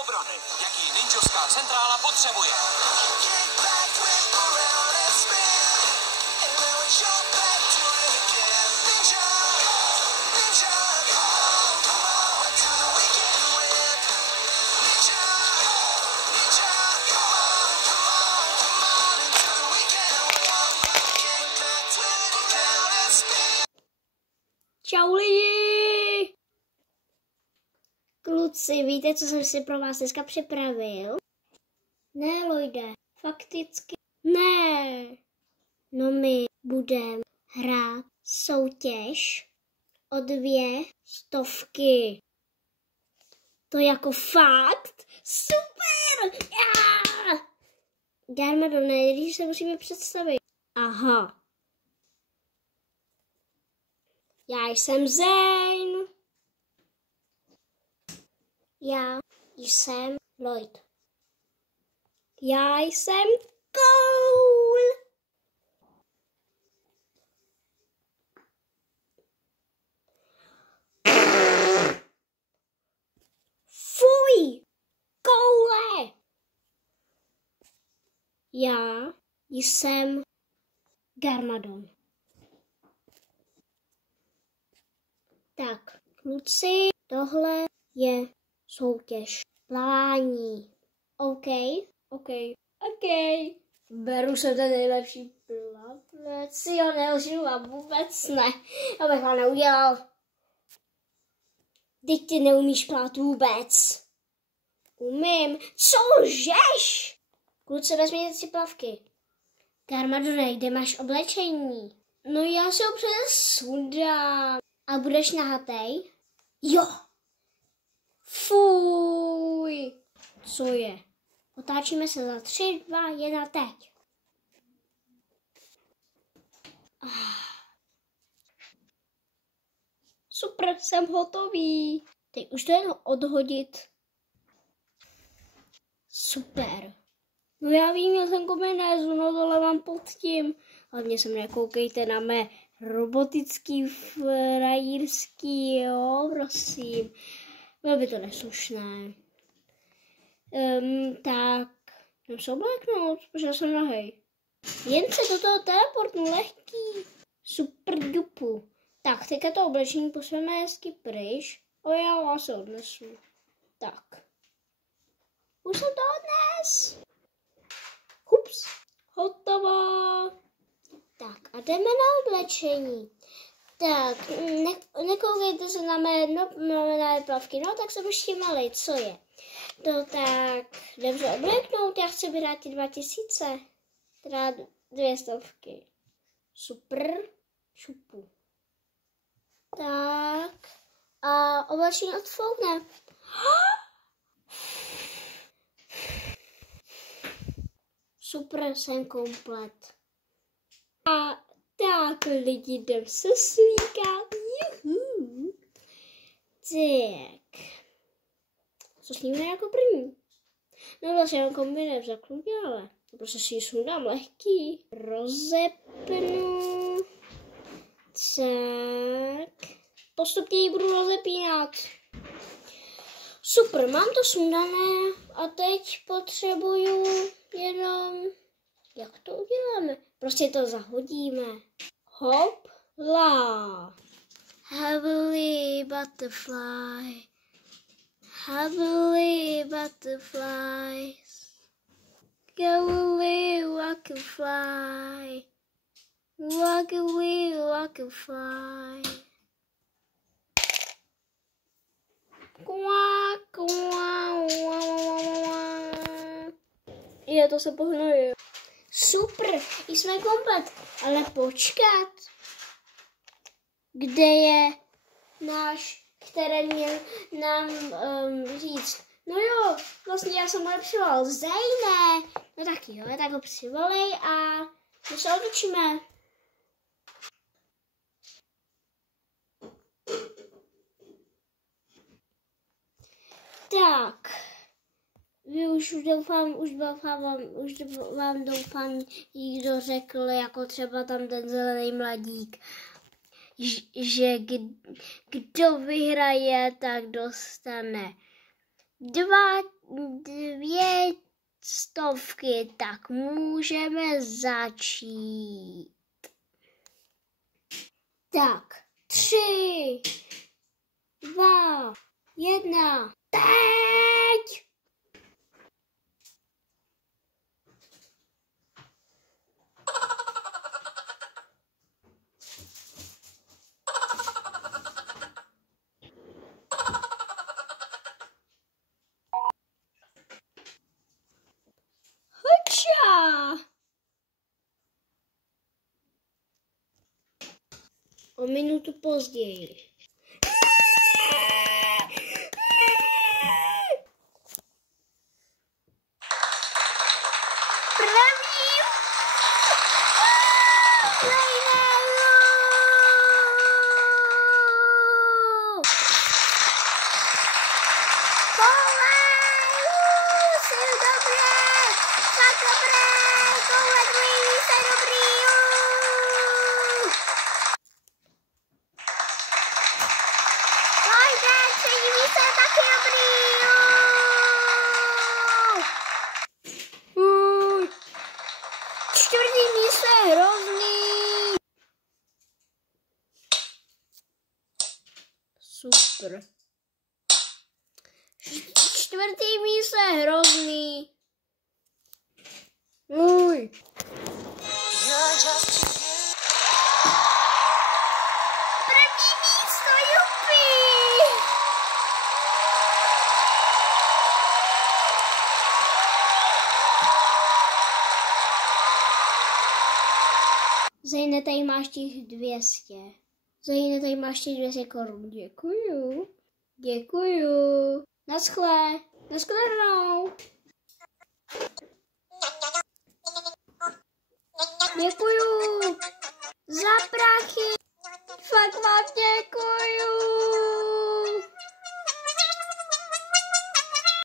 obrany, jaký ninjovská centrála potřebuje. Čau lidi! Kluci, víte, co jsem si pro vás dneska připravil? Ne, Lojde, fakticky ne. No my budeme hrát soutěž o 200. To jako fakt? Super! Garmado, nejdřív se musíme představit. Aha. Já jsem Zane. Já jsem Lloyd. Já jsem Cole. Fuj! Cole! Já jsem Garmadon. Tak, kluci, tohle je soutěž plavání. OK? Beru se ten nejlepší plavec. Jo, nelžu vám vůbec ne. Abych vám neudělal. Teď ty neumíš plavat vůbec. Umím. Cožeš? Kluci, vezměte si plavky. Garmadone, kde máš oblečení? No já si ho přesundám. A budeš nahatej? Jo. Fuj. Co je? Otáčíme se za 3, 2, 1, teď. Super, jsem hotový. Teď už to jen odhodit. Super. No já vím, měl jsem kombinézu, no tohle mám pod tím. Hlavně se nekoukejte na mé robotický frajírský, jo, prosím. Bylo by to neslušné. Tak, jdem se obléknout, protože jsem nahej. Jen se do toho teleportnu, lehký. Super dupu. Tak, teďka to oblečení pošleme hezky pryč. A já vás se odnesu. Tak. Už jsem to odnes. Hups. Hotovo. Tak a jdeme na oblečení. Tak, nekoukejte se na mé plavky, no tak jsem ještě malej, co je? No tak, jdem se obléknout, já chci vyhrát ty 2000, teda 200. Super, šupu. Tak, a oblečení odfoukne. Super, jsem komplet. A tak lidi, jdem se slíkat. Juhu. Tak. Co slíme jako první? No vlastně mám kombinéz zakludně, ale prostě si ji sundám lehký. Rozepnu. Tak. Postupně ji budu rozepínat. Super, mám to sundané a teď potřebuju jenom... Jak to uděláme? Prostě to zahodíme. Hop, la. Heavily butterfly. Heavily butterflies. Go away, walk and fly. Walk away, walk and fly. Kvá, kvá, je, to se pohnuje. Super, jsme komplet, ale počkat. Kde je náš, který měl nám říct? No jo, vlastně já jsem ho nepřivolal. Zajne. No tak jo, tak ho přivolej a my se otočíme. Tak. Vy už vám doufám, někdo řekl, jako třeba tam ten zelený mladík, že kdo vyhraje, tak dostane 200, tak můžeme začít. Tak, 3, 2, 1, teď! Hča! O minutu později. Čtvrtý místo je hrozný. Super. Čtvrtý místo je hrozný. Uj. První místo, jupi. Zajne, tady máš těch 200. Zajne, tady máš těch 200 korun. Děkuju. Děkuju. Naschle. Naschledanou. Děkuju. Za prachy. Fakt vám děkuju.